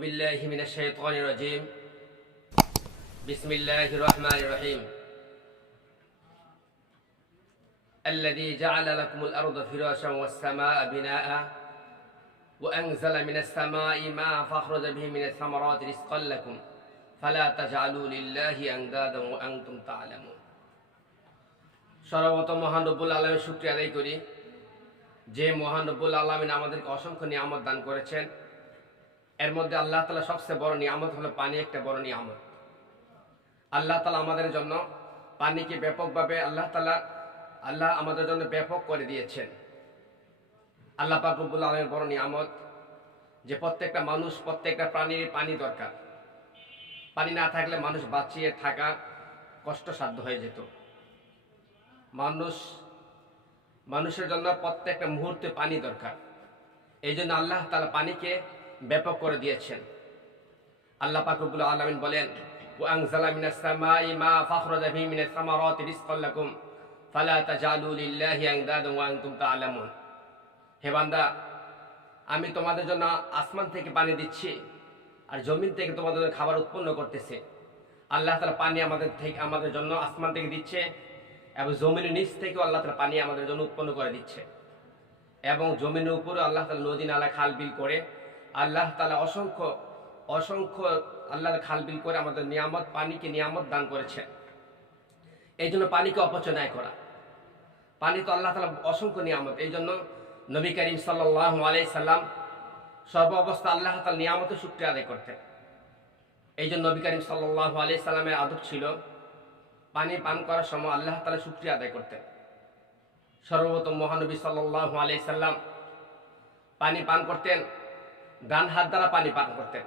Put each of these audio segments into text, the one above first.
بالله من الشيطان الرجيم بسم الله الرحمن الرحيم الذي جعل لكم الأرض فراشا والسماء بناء وأنزل من السماء ماء فأخرج به من الثمرات رزقا لكم فلا تجعلوا لله أندادا وأنتم تعلمون সর্বপ্রথম মহান রব্বুল আলামিনের শুকরিয়া আদায় করি যে মহান রব্বুল আলামিন আমাদেরকে অসংখ্য নিয়ামত দান করেছেন। এর মধ্যে আল্লাহ তাআলা সবচেয়ে বড় নিয়ামত হলো পানি, একটা বড় নিয়ামত। আল্লাহ তাআলা আমাদের জন্য পানিকে ব্যাপকভাবে আল্লাহ আমাদের জন্য ব্যাপক করে দিয়েছেন। আল্লাহ পাক রব্বুল আলামিনের বড় নিয়ামত যে প্রত্যেকটা মানুষ, প্রত্যেকটা প্রাণীর পানি দরকার। পানি না থাকলে মানুষ বাঁচিয়ে থাকা কষ্টসাধ্য হয়ে যেত। মানুষের জন্য প্রত্যেকটা মুহূর্তে পানি দরকার। এই জন্য আল্লাহ তাআলা পানিকে ব্যাপক করে দিয়েছেন। আল্লাহ পাক রব্বুল আলামিন বলেন, ওয়া আনজালা মিনাস সামাই মা ফাখরাজা বিহি মিনাস সামারাতি রিজকাল লাকুম ফালা তাজালু লিল্লাহি আনদাদা ওয়া আনতুম তা'লামুন। হে বান্দা, আমি তোমাদের জন্য আসমান থেকে পানি দিচ্ছি আর জমিন থেকে তোমাদের জন্য খাবার উৎপন্ন করতেছে। আল্লাহ তাআলা পানি আমাদের জন্য আসমান থেকে দিচ্ছে এবং জমিনের নিচ থেকেও আল্লাহ তাআলা পানি আমাদের জন্য উৎপন্ন করে দিচ্ছে এবং জমিনের উপরে আল্লাহ তাআলা নদী নালা খাল বিল করে আল্লাহ তাআলা অসংখ্য আল্লাহ খাল বিল করে আমাদের পানিকে নিয়ামত দান করেছেন। এই জন্য পানিকে অপচয় না করা। পানি তো আল্লাহ তাআলা অসংখ্য নিয়ামত। এই জন্য নবী করিম সাল্লাল্লাহু আলাইহি সাল্লাম সর্ব অবস্থা আল্লাহ তাআলা নিয়ামতের শুকরিয়া আদায় করতেন। এই জন্য নবী করিম সাল্লাল্লাহু আলাইহি সাল্লামের আদব ছিল পানি পান করার সময় আল্লাহ তাআলা শুকরিয়া আদায় করতেন। সর্বপ্রথম মহানবী সাল্লাল্লাহু আলাইহি সাল্লাম পানি পান করতেন, ডান হাত দ্বারা পানি পান করতেন।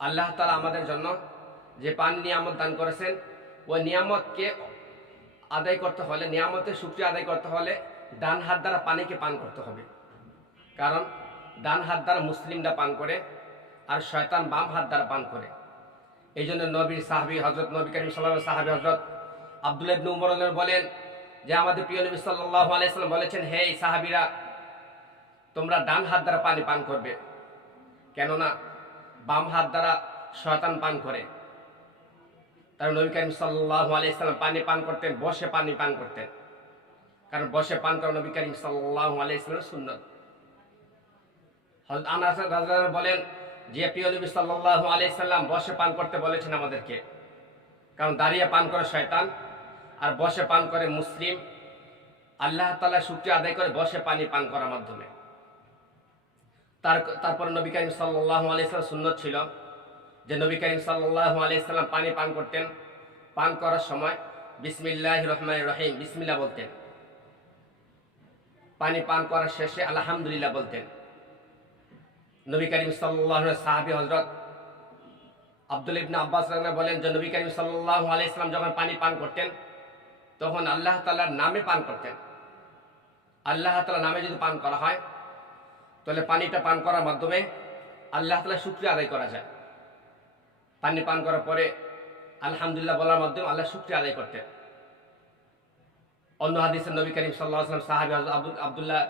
আল্লাহ তাআলা আমাদের জন্য যে পানি নিয়ামত দান করেছেন, ওই নিয়ামতকে আদায় করতে হলে, নিয়ামতের শুকরিয়া আদায় করতে হলে ডান হাত দ্বারা পানিকে পান করতে হবে। কারণ ডান হাত দ্বারা মুসলিমরা পান করে আর শয়তান বাম হাত দ্বারা পান করে। এই জন্য নবীর সাহাবী হযরত নবী করিম সাল্লাল্লাহু আলাইহি সাহাবী হযরত আব্দুল্লাহ ইবনে উমর বলেন যে আমাদের প্রিয় নবী সাল্লাল্লাহু আলাইহি সাল্লাম বলেছেন, হে সাহাবীরা, তোমরা ডান হাত দ্বারা পানি পান করবে, কেননা বাম হাত দ্বারা শয়তান পান করে। তার নবী করিম সাল্লাল্লাহু আলাইহি সাল্লাম পানি পান করতেন, বসে পানি পান করতেন, কারণ বসে পান করা নবী করিম সাল্লাল্লাহু আলাইহি সাল্লামের সুন্নাত। হযরত আনাস রাদিয়াল্লাহু আনহু বলেন যে প্রিয় নবী সাল্লাল্লাহু আলাইহি সাল্লাম বসে পান করতে বলেছেন আমাদেরকে, কারণ দাঁড়িয়ে পান করে শয়তান আর বসে পান করে মুসলিম। আল্লাহ তাআলা শুকরিয়া আদায় করে বসে পানি পান করার মাধ্যমে। তারপর নবী করিম সাল্লাল্লাহু আলাইহি সাল্লাম সুন্নাত ছিল যে নবী করিম সাল্লাল্লাহু আলাইহি সাল্লাম পানি পান করতেন, পান করার সময় বিসমিল্লাহির রহমানির রহিম বিসমিল্লাহ বলতেন। পানি পান করার শেষে আলহামদুলিল্লাহ বলতেন। নবী করিম সাল্লাল্লাহু আলাইহি সাহাবী হযরত আব্দুল্লাহ ইবনে আব্বাস রাদিয়াল্লাহু বলেন যে নবী করিম সাল্লাল্লাহু আলাইহি সাল্লাম যখন পানি পান করতেন তখন আল্লাহ তাআলার নামে পান করতেন। আল্লাহ তাআলার নামে যদি পান করা হয় তাহলে পানিটা পান করার মাধ্যমে আল্লাহ তাআলার শুকরিয়া আদায় করা যায়। পানি পান করার পরে আলহামদুলিল্লাহ বলার মাধ্যমে আল্লাহ শুকরিয়া আদায় করতেন। অন্য হাদিসে নবী করিম সাল্লাল্লাহু আলাইহি ওয়াসাল্লাম সাহাবী আব্দুল্লাহ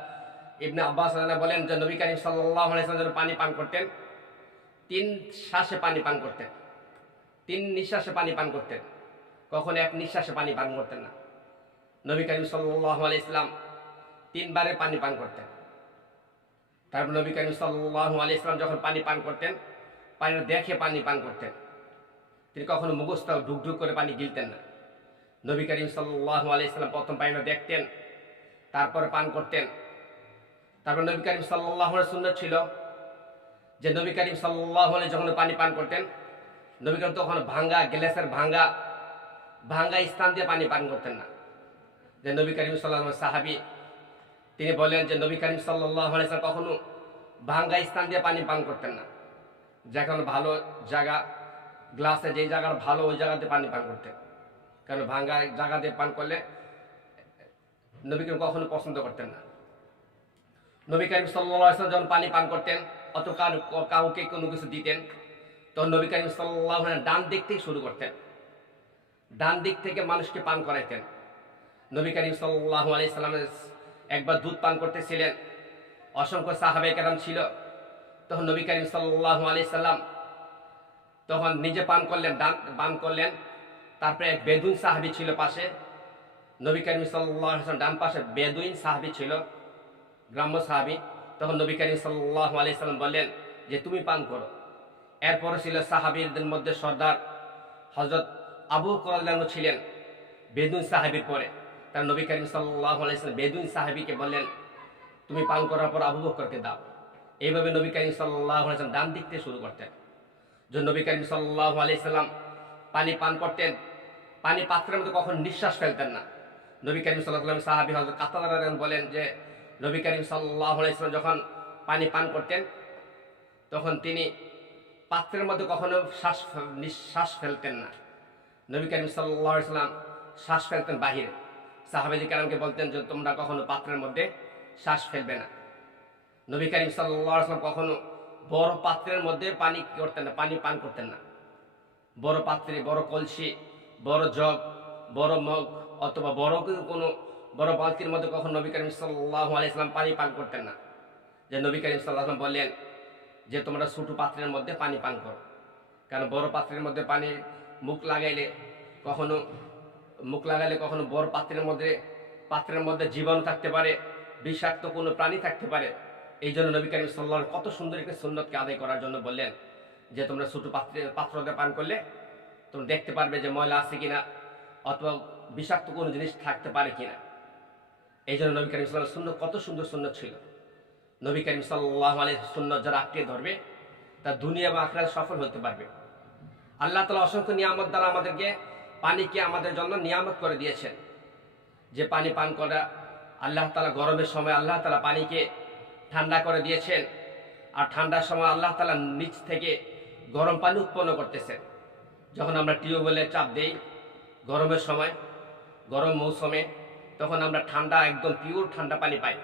ইবনে আব্বাস রাদিয়াল্লাহু বলেন যে নবী করিম সাল্লাল্লাহু আলাইহি ওয়াসাল্লাম পানি পান করতেন, 3 শ্বাসে পানি পান করতেন, 3 নিঃশ্বাসে পানি পান করতেন, কখনো এক নিঃশ্বাসে পানি পান করতেন না। নবী করিম সাল্লাল্লাহু আলাইহি ওয়াসাল্লাম 3 বারে পানি পান করতেন। তারপর নবী করিম সাল্লাল্লাহু আলাইহি ওয়াসাল্লাম যখন পানি পান করতেন, পানিটা দেখে পানি পান করতেন। তিনি কখনো মুখস্থ ঢুকঢুক করে পানি গিলতেন না। নবী করিম সাল্লাল্লাহু আলাইহি ওয়াসাল্লাম প্রথম পানিটা দেখতেন, তারপরে পান করতেন। তারপর নবী করিম সাল্লাল্লাহু আলাইহি সুন্নাত ছিল যে নবী করিম সাল্লাল্লাহু আলাইহি যখন পানি পান করতেন, নবী করিম তখন ভাঙ্গা গ্লাসের ভাঙ্গা স্থান দিয়ে পানি পান করতেন না। যে নবী করিম সাল্লাল্লাহু আলাইহি সাহাবী তিনি বলেন যে নবী করিম সাল্লাল্লাহু আলাইহি সাল্লাম কখনো ভাঙ্গা স্থান দিয়ে পানি পান করতেন না। যখন ভালো জায়গা, গ্লাসে যেই জায়গাটা ভালো ওই জায়গাতে পানি পান করতেন, কারণ ভাঙ্গা জায়গা দিয়ে পান করলে নবী করিম কখনো পছন্দ করতেন না। নবী করিম সাল্লাল্লাহু আলাইহি ওয়াসাল্লাম যখন পানি পান করতেন অত কাউকে কোনো কিছু দিতেন, তখন নবী করিম সাল্লাল্লাহু আলাইহি ওয়াসাল্লাম ডান দিক থেকে শুরু করতেন, ডান দিক থেকে মানুষকে পান করাইতেন। নবী করিম সাল্লাল্লাহু আলাইহি ওয়াসাল্লাম একবার দুধ পান করতেছিলেন, অসংখ্য সাহাবায়ে কেরাম ছিল, তখন নবী করিম সাল্লাল্লাহু আলাইহি সাল্লাম তখন নিজে পান করলেন। তারপরে এক বেদুইন সাহাবী ছিল পাশে। নবী করিম সাল্লাল্লাহু আলাইহি সাল্লাম ডান পাশে বেদুইন সাহাবী ছিল, গ্রাম্য সাহাবী। তখন নবী করিম সাল্লাল্লাহু আলাইহি সাল্লাম বললেন যে তুমি পান করো। এরপরে ছিল সাহাবীদের মধ্যে সর্দার হযরত আবু বকর রাদিয়াল্লাহু আনহু ছিলেন বেদুইন সাহাবীর পরে। তার নবী করিম সাল্লাল্লাহু আলাইহি সাল্লাম বেদুইন সাহাবীকে বললেন তুমি পান করার পর আবু বকরকে দাও। এইভাবে নবী করিম সাল্লাল্লাহু আলাইহি সাল্লাম ডান দিক থেকে শুরু করতেন। যে নবী করিম সাল্লাল্লাহু আলাইহি সাল্লাম পানি পান করতেন, পানি পাত্রের মধ্যে কখন নিঃশ্বাস ফেলতেন না। নবী করিম সাল্লাল্লাহু আলাইহি সাল্লাম সাহাবী হযরত কাতাদা রাদিয়াল্লাহু আনহু বলেন যে নবী করিম সাল্লাল্লাহু আলাইহি সাল্লাম যখন পানি পান করতেন তখন তিনি পাত্রের মধ্যে কখনো নিঃশ্বাস ফেলতেন না। নবী করিম সাল্লাল্লাহু আলাইহি সাল্লাম শ্বাস ফেলতেন বাহিরে। সাহাবায়ে কেরামকে বলতেন যে তোমরা কখনো পাত্রের মধ্যে শ্বাস ফেলবে না। নবী করিম সাল্লাল্লাহু আলাইহি সাল্লাম কখনো বড় পাত্রের মধ্যে পানি করতেন না, পানি পান করতেন না। বড় পাত্রে, বড় কলসি, বড় জগ, বড় মগ অথবা কোনো বড় বালতির মধ্যে কখনো নবী করিম সাল্লাল্লাহু আলাইহি সাল্লাম পানি পান করতেন না। যে নবী করিম সাল্লাল্লাহু আলাইহি সাল্লাম বললেন যে তোমরা ছোট পাত্রের মধ্যে পানি পান করো, কারণ বড় পাত্রের মধ্যে পানি মুখ লাগাইলে কখনো বড় পাত্রের মধ্যে জীবাণু থাকতে পারে, বিষাক্ত কোনো প্রাণী থাকতে পারে। এই জন্য নবী করিম সাল্লাল্লাহু আলাইহি সাল্লাম কত সুন্দর একটা সুন্নতকে আদায় করার জন্য বললেন যে তোমরা ছোট পাত্রতে পান করলে তোমরা দেখতে পারবে যে ময়লা আছে কিনা অথবা বিষাক্ত কোনো জিনিস থাকতে পারে কিনা। এই জন্য নবী করিম সাল্লাল্লাহু আলাইহি সাল্লাম কত সুন্দর সুন্নত ছিল। নবী করিম সাল্লাল্লাহু আলাইহি সুন্নত যারা আঁকড়ে ধরবে তার দুনিয়া বা আখিরাতে সফল হতে পারবে। আল্লাহ তাআলা অসংখ্য নিয়ামত দ্বারা আমাদেরকে পানিকে আমাদের জন্য নিয়ামত করে দিয়েছেন। যে পানি পান করা, আল্লাহ তাআলা গরমের সময় আল্লাহ তাআলা পানিকে ঠান্ডা করে দিয়েছেন, আর ঠান্ডার সময় আল্লাহ তাআলা নিচ থেকে গরম পানি উৎপন্ন করতেছেন। যখন আমরা টিউবওয়েলে চাপ দেই গরমের সময়, গরম মৌসুমে, তখন আমরা ঠান্ডা একদম পিওর ঠান্ডা পানি পাই।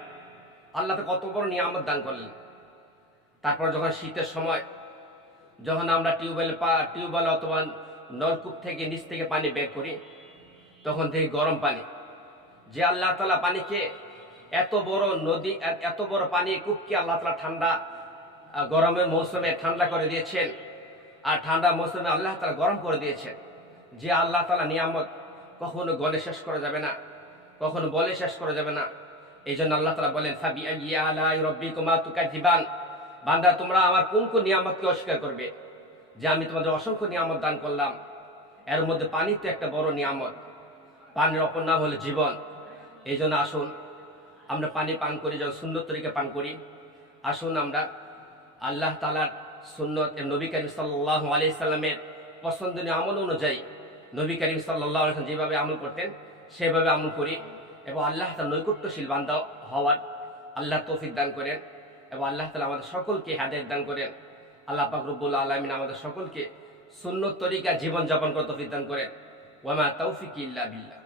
আল্লাহ তো কত বড় নিয়ামত দান করলেন। তারপর যখন শীতের সময় যখন আমরা টিউবওয়েল অথবা নলকূপ থেকে নিচ থেকে পানি বের করি তখন দেখি গরম পানি। যে আল্লাহ তাআলা পানিকে এত বড় নদী, এত বড় পানি কূপকে আল্লাহ তাআলা ঠান্ডা গরমের মৌসুমে ঠান্ডা করে দিয়েছেন, আর ঠান্ডা মৌসুমে আল্লাহ তাআলা গরম করে দিয়েছেন। যে আল্লাহ তাআলা নিয়ামত কখনো গলে শেষ করা যাবে না, কখনো বলে শেষ করা যাবে না। এই জন্য আল্লাহ তাআলা বলেন ফাবিআইয়ি আলাই রাব্বিকুমা তুকাযিবান, বান্দা তোমরা আমার কোন কোন নিয়ামতকে অস্বীকার করবে? যে আমি তোমাদের অসংখ্য নিয়ামত দান করলাম, এর মধ্যে পানি তো একটা বড় নিয়ামত। পানির অপর নাম হলো জীবন। এই জন্য আসুন আমরা পানি পান করি, যখন সুন্নত তরিকে পান করি। আসুন আমরা আল্লাহ তাআলার সুন্নত নবী করিম সাল্লাল্লাহু আলাইহি সাল্লামের পছন্দনীয় আমল অনুযায়ী নবী করিম সাল্লাল্লাহু আলাইহি সাল্লাম যেভাবে আমল করতেন সেভাবে আমল করি, এবং আল্লাহ তাআলা নৈকট্যশীল বান্দা হওয়ার আল্লাহ তৌফিক দান করেন, এবং আল্লাহ তাআলা আমাদের সকলকে হেদায়েত দান করেন। আল্লাহ পাক রব্বুল আলামিন আমাদের সকলকে সুন্নত তরিকা জীবন যাপন করতে তৌফিক দান করেন। ওয়া মা তাওফিকি ইল্লা বিল্লাহ।